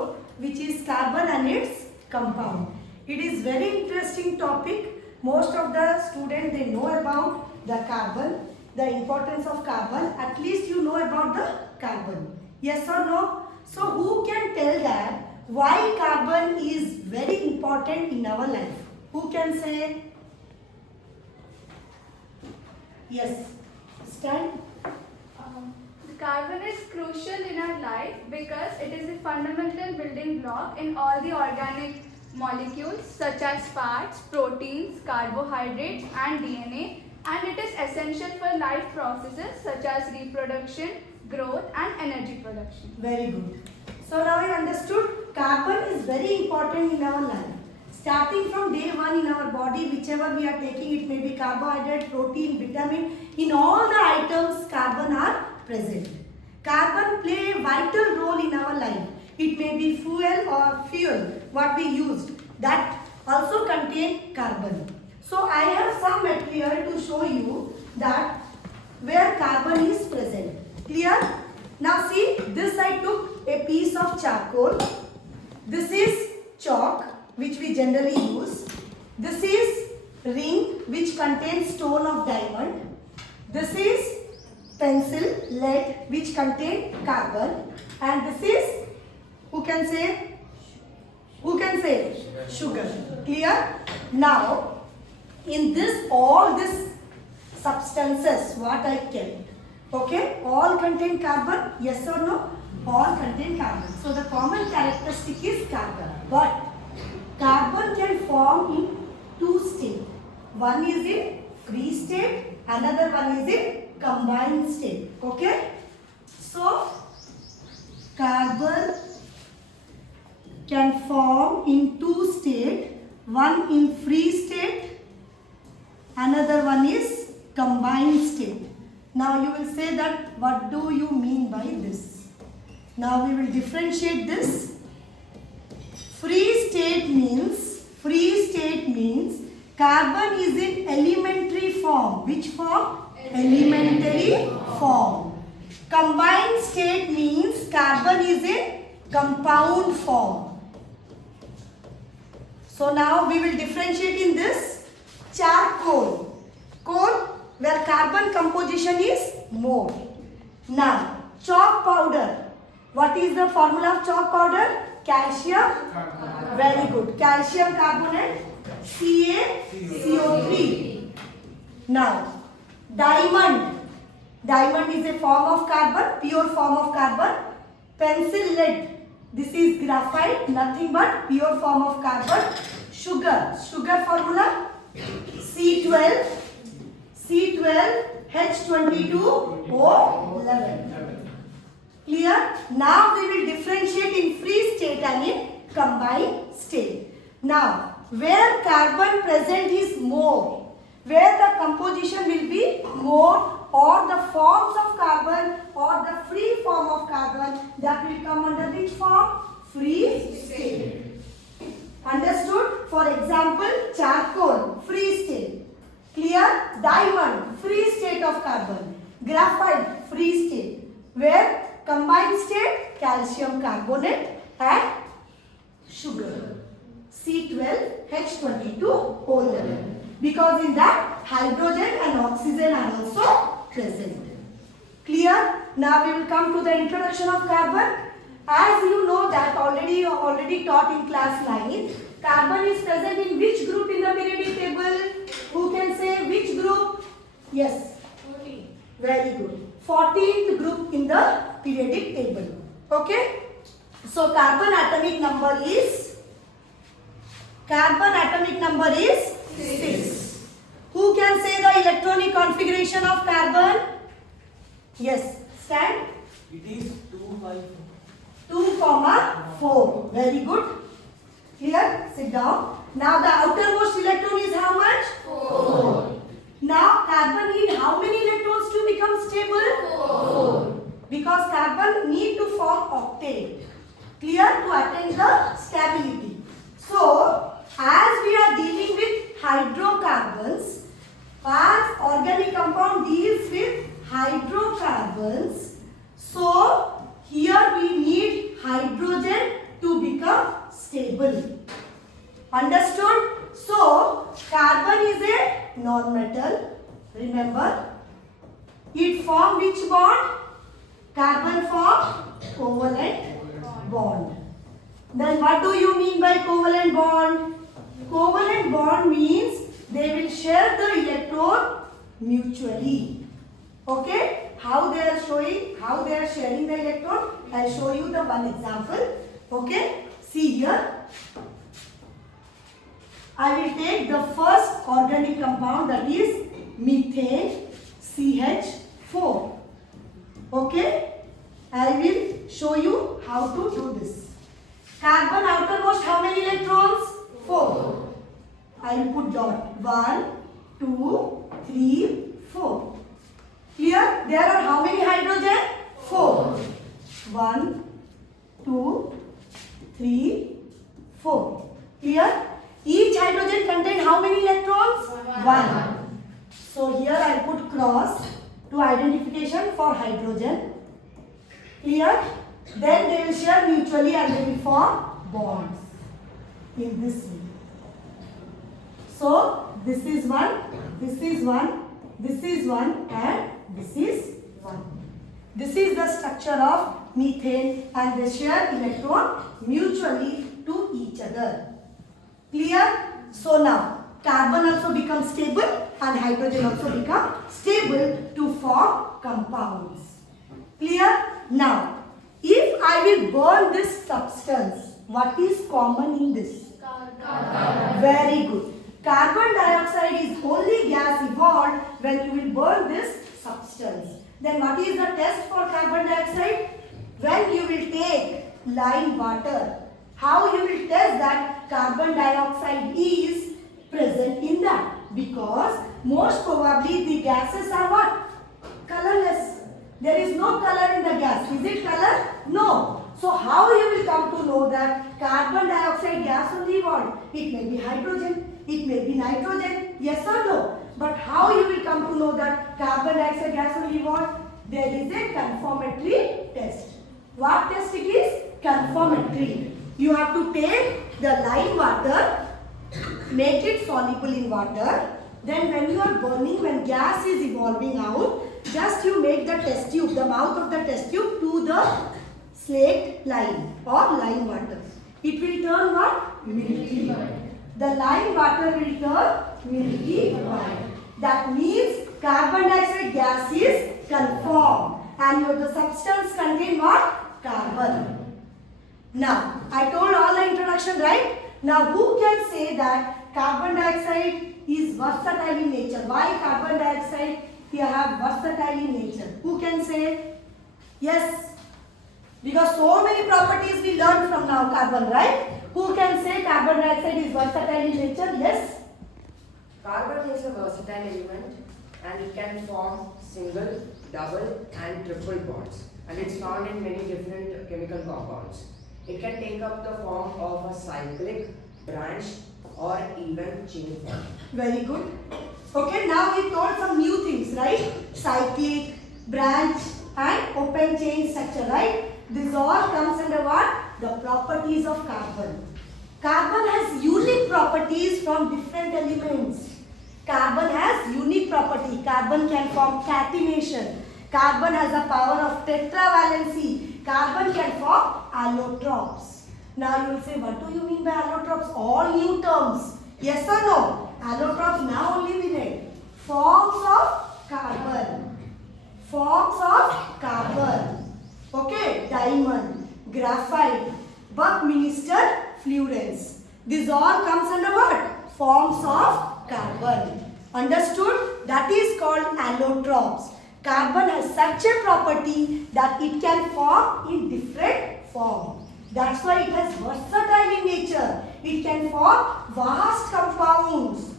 4, which is carbon and its compound. It is very interesting topic. Most of the students, they know about the carbon, the importance of carbon. At least you know about the carbon. Yes or no? So who can tell that why carbon is very important in our life? Who can say? Yes. Stand. The carbon is crucial in our life because it is a fundamental building block in all the organic molecules such as fats, proteins, carbohydrates and DNA, and it is essential for life processes such as reproduction, growth and energy production. Very good. So now you understood carbon is very important in our life. Starting from day one in our body, whichever we are taking, it may be carbohydrate, protein, vitamin, in all the items carbon are present. Carbon play a vital role in our life. It may be fuel what we used, that also contain carbon. So I have some material to show you that where carbon is present. Clear? Now see, this I took a piece of charcoal. This is chalk, which we generally use. This is ring, which contains stone of diamond. This is pencil, lead, which contain carbon. And this is, who can say? Who can say? Sugar. Clear? Now, in this, all these substances, what I kept, okay, all contain carbon, yes or no? All contain carbon. So the common characteristic is carbon. But carbon can form in two states. One is in free state, another one is in combined state. Okay? So carbon can form in two states. One in free state, another one is combined state. Now you will say that what do you mean by this? Now we will differentiate this. Free state means carbon is in elementary form. Which form? Elementary form. Combined state means carbon is in compound form. So now we will differentiate in this. Charcoal. Coal where carbon composition is more. Now chalk powder. What is the formula of chalk powder? Calcium. Very good. Calcium carbonate. CaCO3. Now diamond. Diamond is a form of carbon, pure form of carbon. Pencil lead. This is graphite, nothing but pure form of carbon. Sugar. Sugar formula C12. H22O11. Clear? Now we will differentiate in free state and in combined state. Now, where carbon present is more, where the composition will be more, or the forms of carbon or the free form of carbon, that will come under which form? Free state. Understood? For example, charcoal, free state. Clear? Diamond, free state of carbon. Graphite, free state. Where? Combined state, calcium carbonate and sugar. C12H22O11. Because in that, hydrogen and oxygen are also present. Clear? Now we will come to the introduction of carbon. As you know that already taught in class 9, carbon is present in which group in the periodic table? Who can say which group? Yes. 14. Very good. 14th group in the periodic table. Okay? So carbon atomic number is 6. Who can say the electronic configuration of carbon? Yes. Stand. It is 2, 4. Very good. Clear? Sit down. Now the outermost electron is how much? 4. Now carbon need how many electrons to become stable? 4. Because carbon need to form octet. Clear? To attain the stability. So as we are dealing with hydrocarbons, as organic compound deals with hydrocarbons, so here we need hydrogen to become stable. Understood? So, carbon is a non-metal. Remember, it forms which bond? Carbon forms covalent bond. Then what do you mean by covalent bond? Covalent bond means they will share the electron mutually. Okay? How they are showing, how they are sharing the electron? I'll show you the one example. Okay? See here. I will take the first organic compound, that is methane CH4. Okay? I will show you how to do this. Carbon outermost, how many electrons? 4. I will put dot. 1, 2, 3, 4. Clear? There are how many hydrogen? 4. 1, 2, 3, 4. Clear? Each hydrogen contains how many electrons? 1. So here I put cross to identification for hydrogen. Clear? Then they will share mutually and they will form bonds in this way. So this is one, this is one, this is one, and this is one. This is the structure of methane, and they share electron mutually to each other. Clear? So now carbon also becomes stable and hydrogen also become stable to form compounds. Clear? Now, if I will burn this substance, what is common in this? Carbon. Very good. Carbon dioxide is only gas evolved when you will burn this substance. Then what is the test for carbon dioxide? When you will take lime water, how you will test that carbon dioxide is present in that? Because most probably the gases are what? Colorless. There is no color in the gas. Is it color? No. So how you will come to know that carbon dioxide gas only evolved? It may be hydrogen, it may be nitrogen, yes or no? But how you will come to know that carbon dioxide gas only evolved? There is a confirmatory test. What test it is? Confirmatory. You have to take the lime water, make it soluble in water. Then when you are burning, when gas is evolving out, just you make the test tube, the mouth of the test tube to the slaked lime or lime water. It will turn what? Milky white. The lime water will turn milky white. That means carbon dioxide gas is conformed and the substance contain what? Carbon. Now, I told all the introduction, right? Now, who can say that carbon dioxide is versatile in nature? Why carbon dioxide here have versatile in nature? Who can say? Yes. Because so many properties we learned from now carbon, right? Who can say carbon dioxide is versatile in nature? Yes. Carbon is a versatile element and it can form single, double and triple bonds, and it's found in many different chemical compounds. It can take up the form of a cyclic, branch or even chain form. Very good. Okay, now we told some new things, right? Cyclic, branch and open chain structure, right? This all comes under what? The properties of carbon. Carbon has unique properties from different elements. Carbon has unique property. Carbon can form catenation. Carbon has a power of tetravalency. Carbon can form allotropes. Now you will say, what do you mean by allotropes? All new terms. Yes or no? Allotropes now only we read. Forms of carbon. Forms of carbon. Okay, diamond, graphite, Buckminster fluorines. This all comes under what? Forms of carbon. Understood? That is called allotropes. Carbon has such a property that it can form in different form. That's why it has versatile in nature. It can form vast compounds.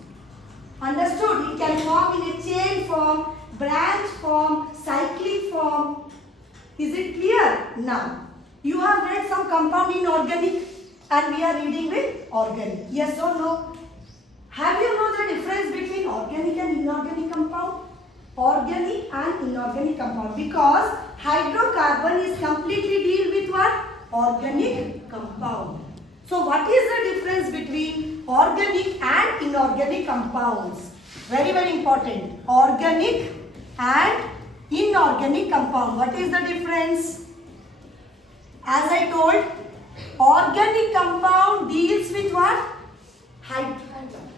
Understood? It can form in a chain form, branch form, cyclic form. Is it clear? Now, you have read some compound in organic and we are reading with organic. Yes or no? Have you know the difference between organic and inorganic compound? Organic and inorganic compound, because hydrocarbon is completely deal with what? Organic compound. difference between organic and inorganic compounds. Very, very important. Organic and inorganic compound. What is the difference? As I told, organic compound deals with what?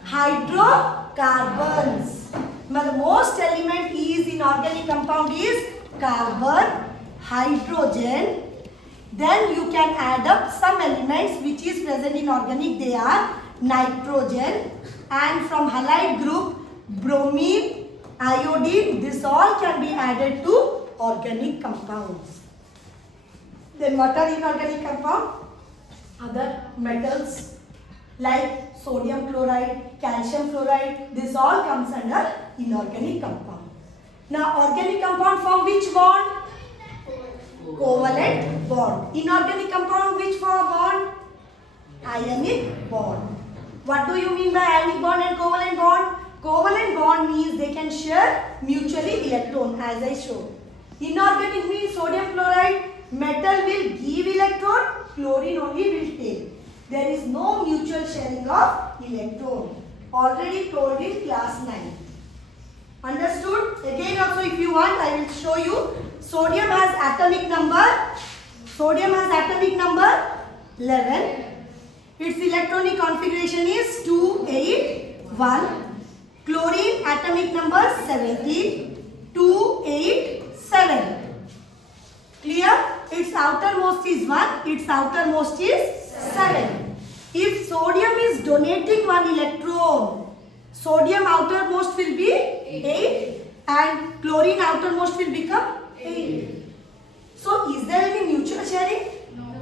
Hydrocarbons. Now the most element is in organic compound is carbon, hydrogen. Then you can add up some elements which is present in organic. They are nitrogen, and from halide group bromine, iodine. This all can be added to organic compounds. Then what are inorganic compounds? Other metals like sodium chloride, calcium fluoride. This all comes under inorganic compound. Now organic compound form which bond? Covalent bond. Inorganic compound which form bond? Ionic bond. What do you mean by ionic bond and covalent bond? Covalent bond means they can share mutually electron, as I showed. Inorganic means sodium chloride, metal will give electron, chlorine only will take. There is no mutual sharing of electron. Already told in class 9. Understood? Again also if you want, I will show you. Sodium has atomic number 11. Its electronic configuration is 281. Chlorine atomic number 17, 287. Clear? Its outermost is 1, its outermost is 7. If sodium is donating 1 electron, sodium outermost will be 8 and chlorine outermost will become 8. So is there any mutual sharing?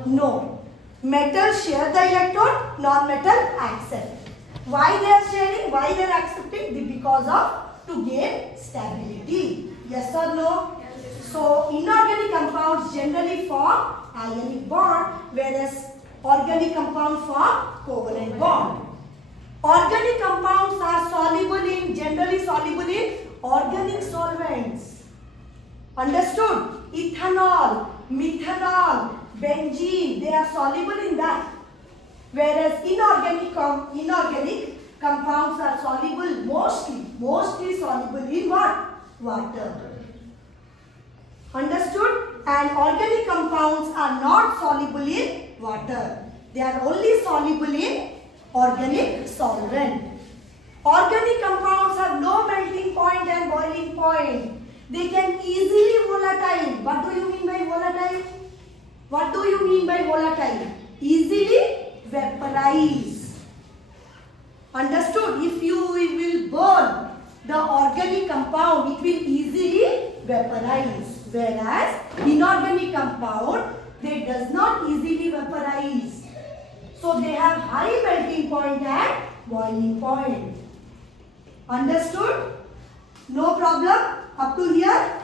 No. Metal share the electron, non-metal accept. Why they are sharing? Why they are accepting? Because of to gain stability. Yes or no? Yes. So inorganic compounds generally form ionic bond, whereas organic compounds form covalent bond. Organic compounds are generally soluble in organic solvents. Understood? Ethanol, methanol, benzene, they are soluble in that. Whereas inorganic compounds are soluble mostly soluble in what? Water. Understood? And organic compounds are not soluble in water. They are only soluble in organic solvent. Organic compounds have low melting point and boiling point. They can easily volatile. What do you mean by volatile? What do you mean by volatile? Easily vaporize. Understood? If you will burn the organic compound, it will easily vaporize. Whereas inorganic compound, they does not easily vaporize. So they have high melting point and boiling point. Understood? No problem up to here?